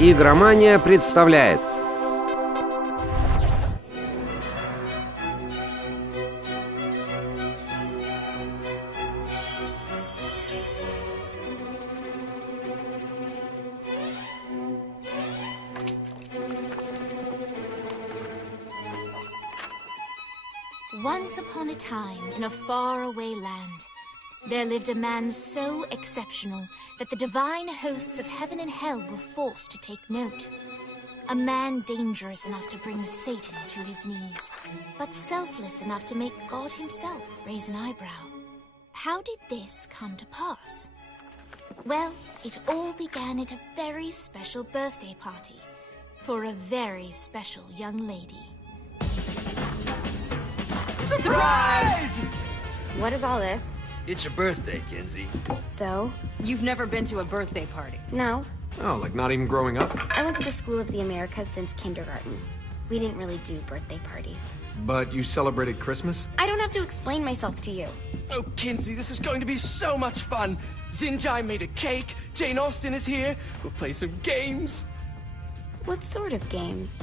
Игромания представляет. Once upon a time, in a faraway land, there lived a man so exceptional that the divine hosts of heaven and hell were forced to take note. A man dangerous enough to bring Satan to his knees, but selfless enough to make God himself raise an eyebrow. How did this come to pass? Well, it all began at a very special birthday party for a very special young lady. Surprise! What is all this? It's your birthday, Kinsey. So? You've never been to a birthday party? No. Oh, like not even growing up? I went to the School of the Americas since kindergarten. We didn't really do birthday parties. But you celebrated Christmas? I don't have to explain myself to you. Oh, Kinsey, this is going to be so much fun. Xinjai made a cake, Jane Austen is here, we'll play some games. What sort of games?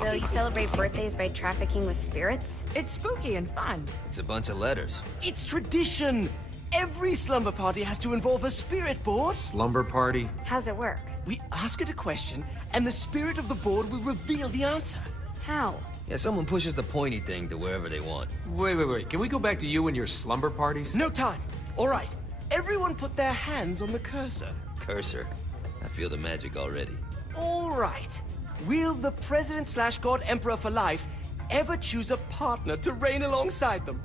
So you celebrate birthdays by trafficking with spirits? It's spooky and fun. It's a bunch of letters. It's tradition. Every slumber party has to involve a spirit board. Slumber party? How's it work? We ask it a question, and the spirit of the board will reveal the answer. How? Yeah, someone pushes the pointy thing to wherever they want. Wait. Can we go back to you and your slumber parties? No time. All right. Everyone put their hands on the cursor. Cursor. I feel the magic already. All right. Will the President/God Emperor for life ever choose a partner to reign alongside them?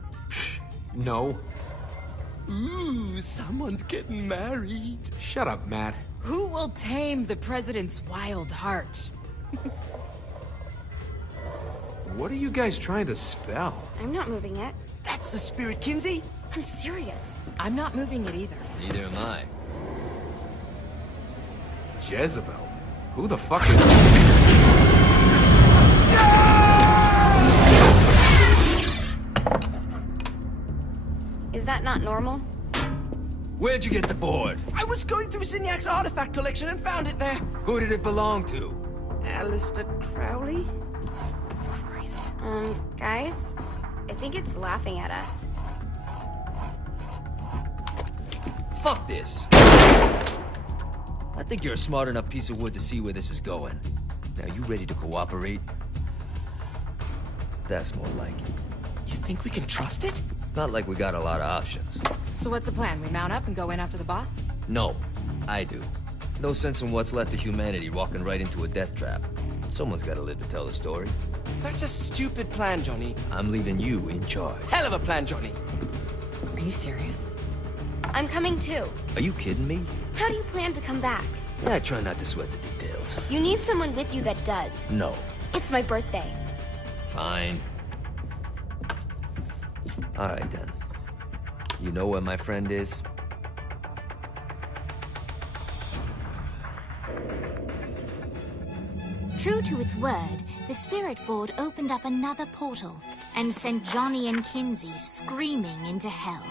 No. Ooh, someone's getting married. Shut up, Matt. Who will tame the president's wild heart? What are you guys trying to spell? I'm not moving it. That's the spirit, Kinsey. I'm serious. I'm not moving it either. Neither am I. Jezebel? Who the fuck is... Is that not normal? Where'd you get the board? I was going through Signac's artifact collection and found it there. Who did it belong to? Alistair Crowley? Christ. Guys? I think it's laughing at us. Fuck this. I think you're a smart enough piece of wood to see where this is going. Now, you ready to cooperate? That's more like it. You think we can trust it? It's not like we got a lot of options. So what's the plan? We mount up and go in after the boss? No, I do. No sense in what's left of humanity walking right into a death trap. Someone's gotta live to tell the story. That's a stupid plan, Johnny. I'm leaving you in charge. Hell of a plan, Johnny. Are you serious? I'm coming too. Are you kidding me? How do you plan to come back? I try not to sweat the details. You need someone with you that does. No. It's my birthday. Fine. All right, then. You know where my friend is? True to its word, the spirit board opened up another portal and sent Johnny and Kinsey screaming into hell.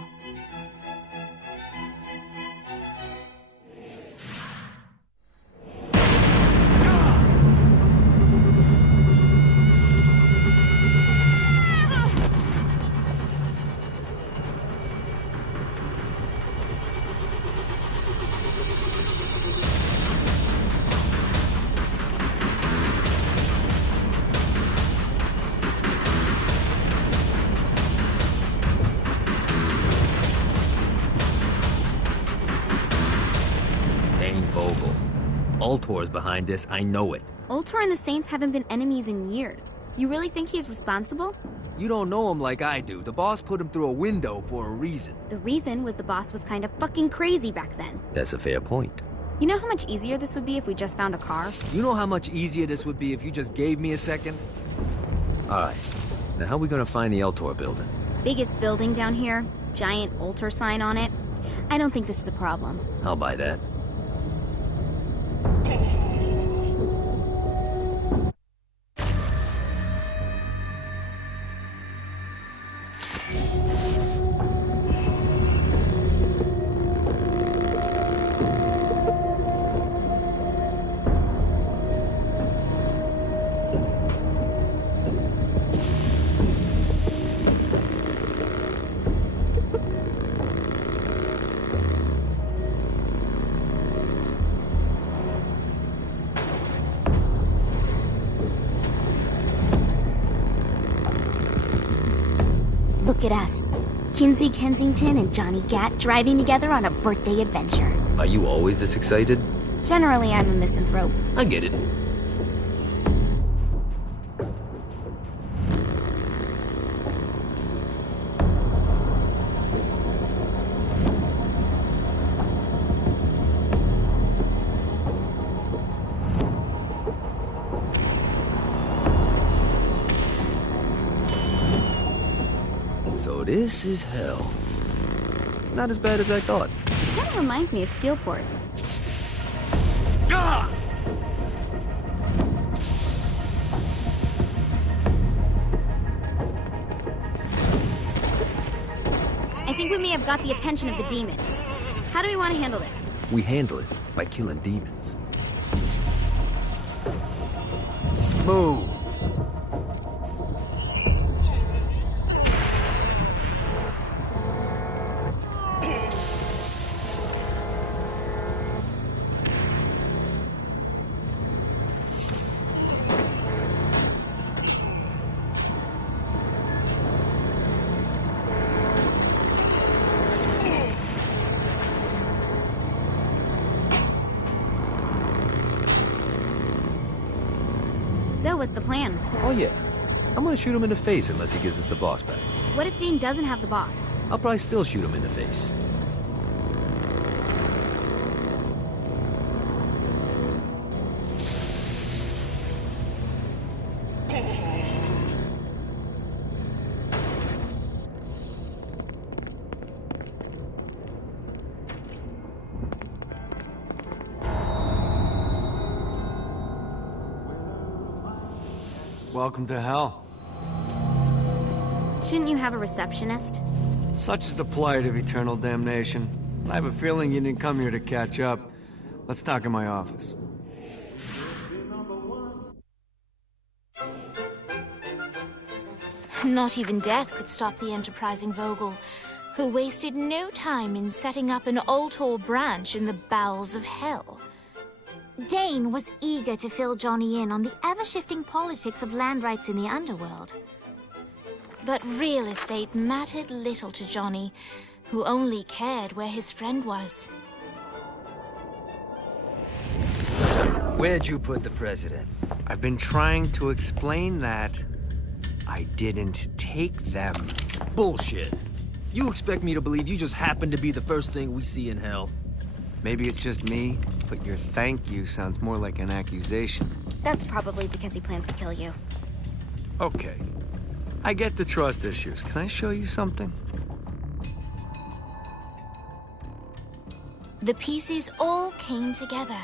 Ultor's behind this, I know it. Ultor and the Saints haven't been enemies in years. You really think he's responsible? You don't know him like I do. The boss put him through a window for a reason. The reason was the boss was kind of fucking crazy back then. That's a fair point. You know how much easier this would be if we just found a car? You know how much easier this would be if you just gave me a second? Alright, now how are we gonna find the Ultor building? Biggest building down here, giant Ultor sign on it. I don't think this is a problem. I'll buy that. Look at us. Kinsey Kensington and Johnny Gat driving together on a birthday adventure. Are you always this excited? Generally, I'm a misanthrope. I get it. So this is hell. Not as bad as I thought. Kind of reminds me of Steelport. I think we may have got the attention of the demons. How do we want to handle this? We handle it by killing demons. Move! So, what's the plan? Oh yeah. I'm gonna shoot him in the face unless he gives us the boss back. What if Dane doesn't have the boss? I'll probably still shoot him in the face. Welcome to hell. Shouldn't you have a receptionist? Such is the plight of eternal damnation. I have a feeling you didn't come here to catch up. Let's talk in my office. Not even death could stop the enterprising Vogel, who wasted no time in setting up an Ultor branch in the bowels of hell. Dane was eager to fill Johnny in on the ever-shifting politics of land rights in the underworld. But real estate mattered little to Johnny, who only cared where his friend was. Where'd you put the president? I've been trying to explain that. I didn't take them. Bullshit. You expect me to believe you just happened to be the first thing we see in hell? Maybe it's just me, but your thank you sounds more like an accusation. That's probably because he plans to kill you. Okay. I get the trust issues. Can I show you something? The pieces all came together.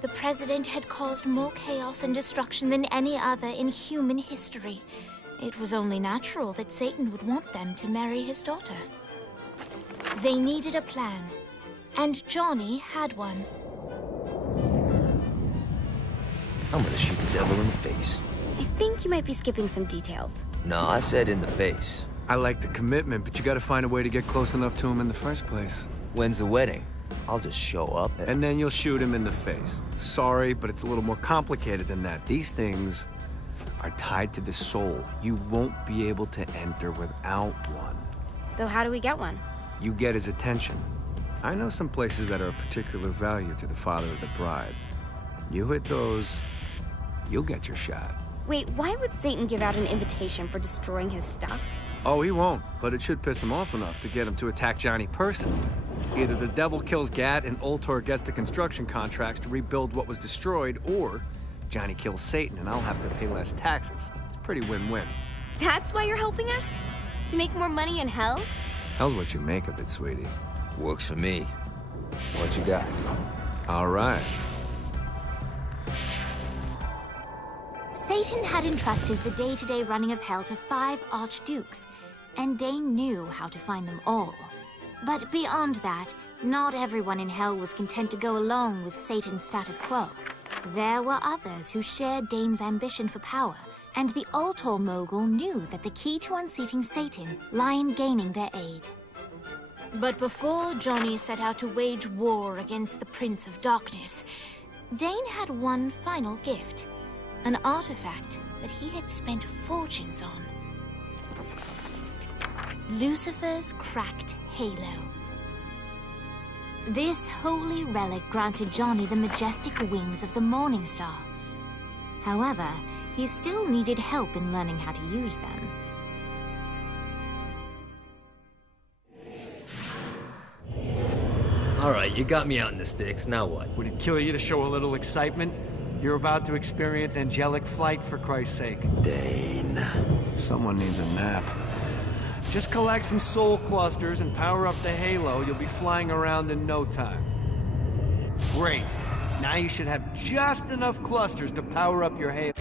The president had caused more chaos and destruction than any other in human history. It was only natural that Satan would want them to marry his daughter. They needed a plan, and Johnny had one. I'm gonna shoot the devil in the face. I think you might be skipping some details. No, I said in the face. I like the commitment, but you gotta find a way to get close enough to him in the first place. When's the wedding? I'll just show up And then you'll shoot him in the face. Sorry, but it's a little more complicated than that. These things are tied to the soul. You won't be able to enter without one. So how do we get one? You get his attention. I know some places that are of particular value to the father of the bride. You hit those, you'll get your shot. Wait, why would Satan give out an invitation for destroying his stuff? Oh, he won't, but it should piss him off enough to get him to attack Johnny personally. Either the devil kills Gat and Ultor gets the construction contracts to rebuild what was destroyed, or Johnny kills Satan and I'll have to pay less taxes. It's pretty win-win. That's why you're helping us? To make more money in hell? Hell's what you make of it, sweetie. Works for me. What you got? All right. Satan had entrusted the day-to-day running of hell to 5 archdukes, and Dane knew how to find them all. But beyond that, not everyone in hell was content to go along with Satan's status quo. There were others who shared Dane's ambition for power, and the Ultor mogul knew that the key to unseating Satan lay in gaining their aid. But before Johnny set out to wage war against the Prince of Darkness, Dane had one final gift. An artifact that he had spent fortunes on. Lucifer's cracked halo. This holy relic granted Johnny the majestic wings of the Morning Star. However, he still needed help in learning how to use them. Alright, you got me out in the sticks, now what? Would it kill you to show a little excitement? You're about to experience angelic flight, for Christ's sake. Dane. Someone needs a nap. Just collect some soul clusters and power up the halo. You'll be flying around in no time. Great. Now you should have just enough clusters to power up your halo.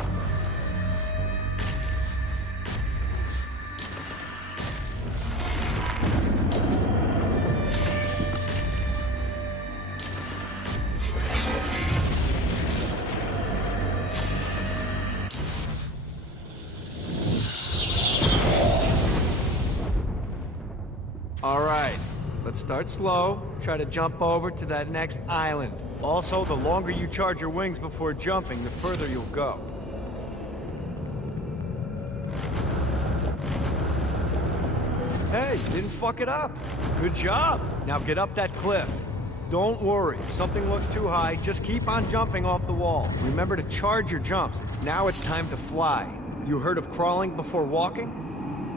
All right, let's start slow. Try to jump over to that next island. Also, the longer you charge your wings before jumping, the further you'll go. Hey, you didn't fuck it up. Good job. Now get up that cliff. Don't worry, if something looks too high, just keep on jumping off the wall. Remember to charge your jumps. Now it's time to fly. You heard of crawling before walking?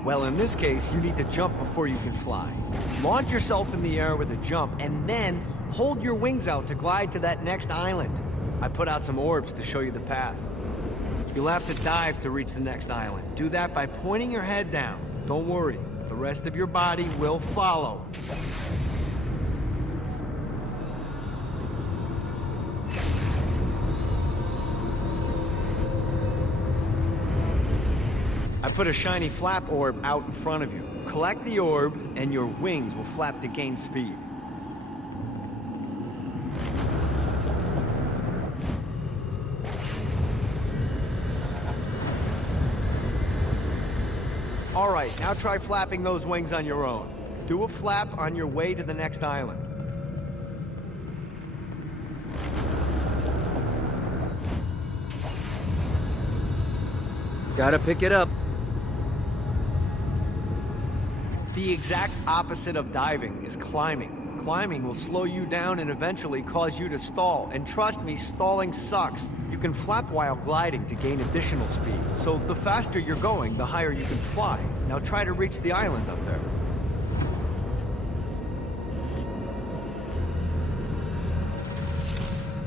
Well, in this case, you need to jump before you can fly. Launch yourself in the air with a jump, and then hold your wings out to glide to that next island. I put out some orbs to show you the path. You'll have to dive to reach the next island. Do that by pointing your head down. Don't worry, the rest of your body will follow. I put a shiny flap orb out in front of you. Collect the orb, and your wings will flap to gain speed. All right, now try flapping those wings on your own. Do a flap on your way to the next island. Gotta pick it up. The exact opposite of diving is climbing. Climbing will slow you down and eventually cause you to stall. And trust me, stalling sucks. You can flap while gliding to gain additional speed. So the faster you're going, the higher you can fly. Now try to reach the island up there.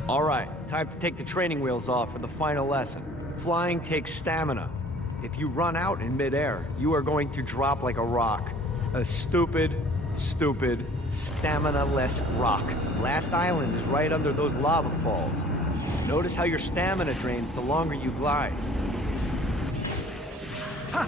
All right, time to take the training wheels off for the final lesson. Flying takes stamina. If you run out in midair, you are going to drop like a rock. A stupid, stamina-less rock. Last island is right under those lava falls. Notice how your stamina drains the longer you glide. Ha!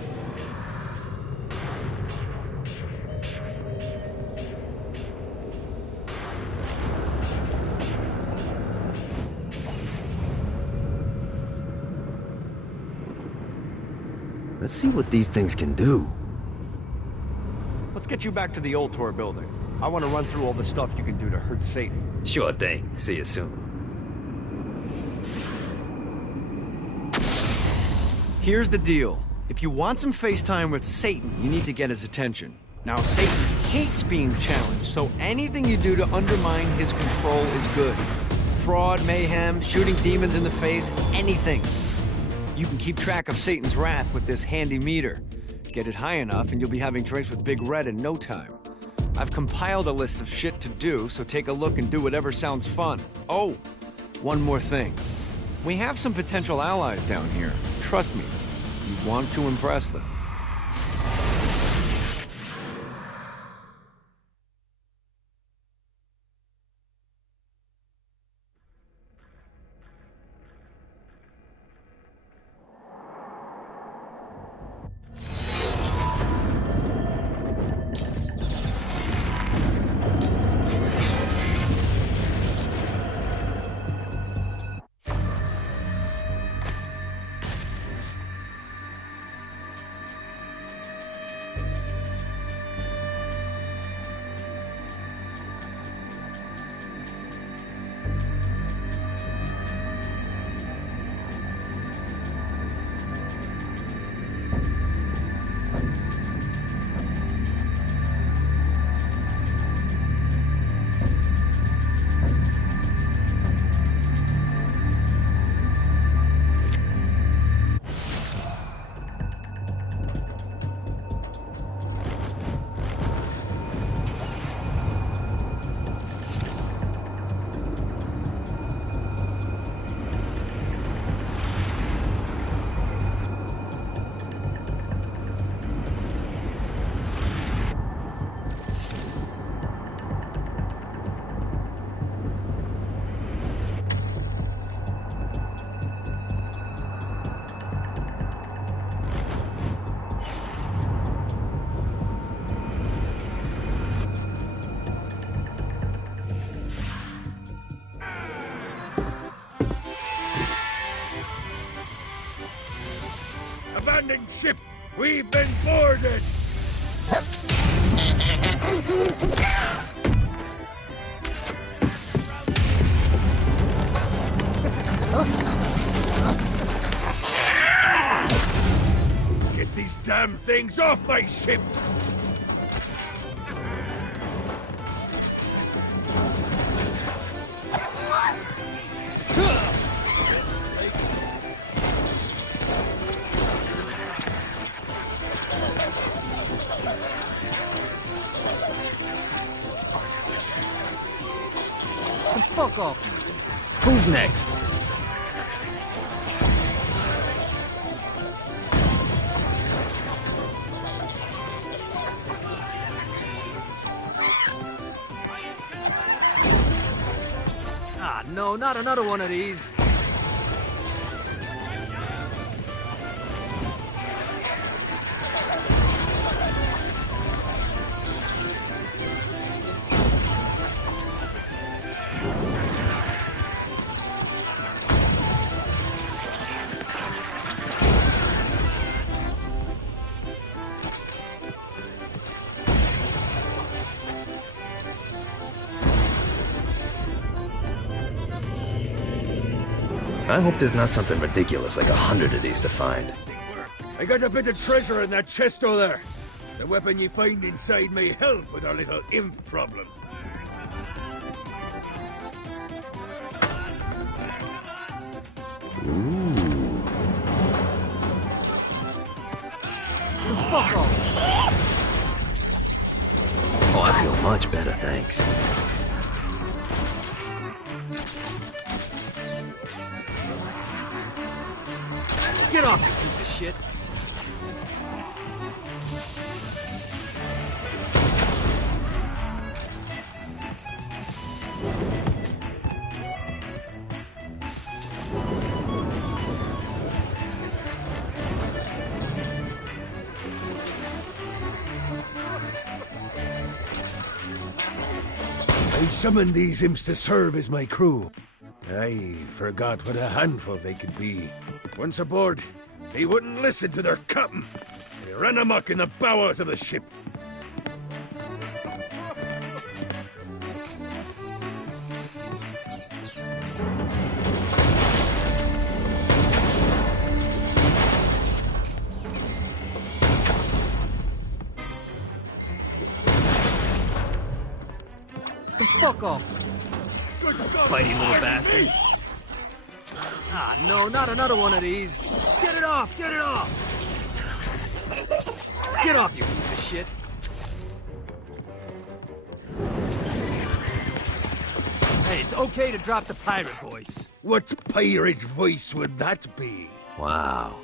Let's see what these things can do. Let's get you back to the old tour building. I want to run through all the stuff you can do to hurt Satan. Sure thing. See you soon. Here's the deal. If you want some FaceTime with Satan, you need to get his attention. Now, Satan hates being challenged, so anything you do to undermine his control is good. Fraud, mayhem, shooting demons in the face, anything. You can keep track of Satan's wrath with this handy meter. Get it high enough and you'll be having drinks with Big Red in no time. I've compiled a list of shit to do, so take a look and do whatever sounds fun. Oh, one more thing. We have some potential allies down here. Trust me, you want to impress them. Abandoned ship! We've been boarded! Get these damn things off my ship! Fuck off. Who's next? Ah, no, not another one of these. I hope there's not something ridiculous like 100 of these to find. I got a bit of treasure in that chest over there. The weapon you find inside may help with our little imp problem. Fuck off. Oh, I feel much better, thanks. Get off, you piece of shit. I summoned these imps to serve as my crew. I forgot what a handful they could be. Once aboard, they wouldn't listen to their captain. They ran amok in the bowels of the ship. Fuck off. Fighty little bastard. Ah, no, not another one of these. Get it off! Get it off! Get off, you piece of shit. Hey, it's okay to drop the pirate voice. What pirate voice would that be? Wow.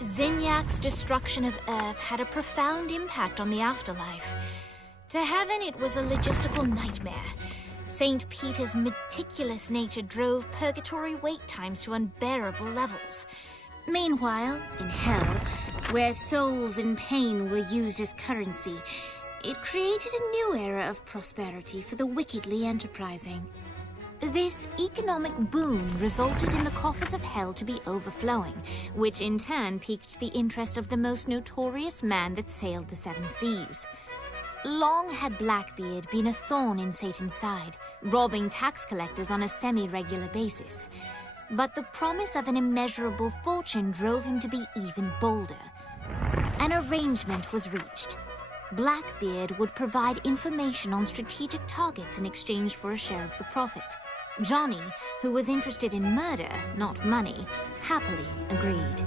Zinyak's destruction of Earth had a profound impact on the afterlife. To heaven, it was a logistical nightmare. St. Peter's meticulous nature drove purgatory wait times to unbearable levels. Meanwhile, in hell, where souls in pain were used as currency, it created a new era of prosperity for the wickedly enterprising. This economic boom resulted in the coffers of hell to be overflowing, which in turn piqued the interest of the most notorious man that sailed the seven seas. Long had Blackbeard been a thorn in Satan's side, robbing tax collectors on a semi-regular basis. But the promise of an immeasurable fortune drove him to be even bolder. An arrangement was reached. Blackbeard would provide information on strategic targets in exchange for a share of the profit. Johnny, who was interested in murder, not money, happily agreed.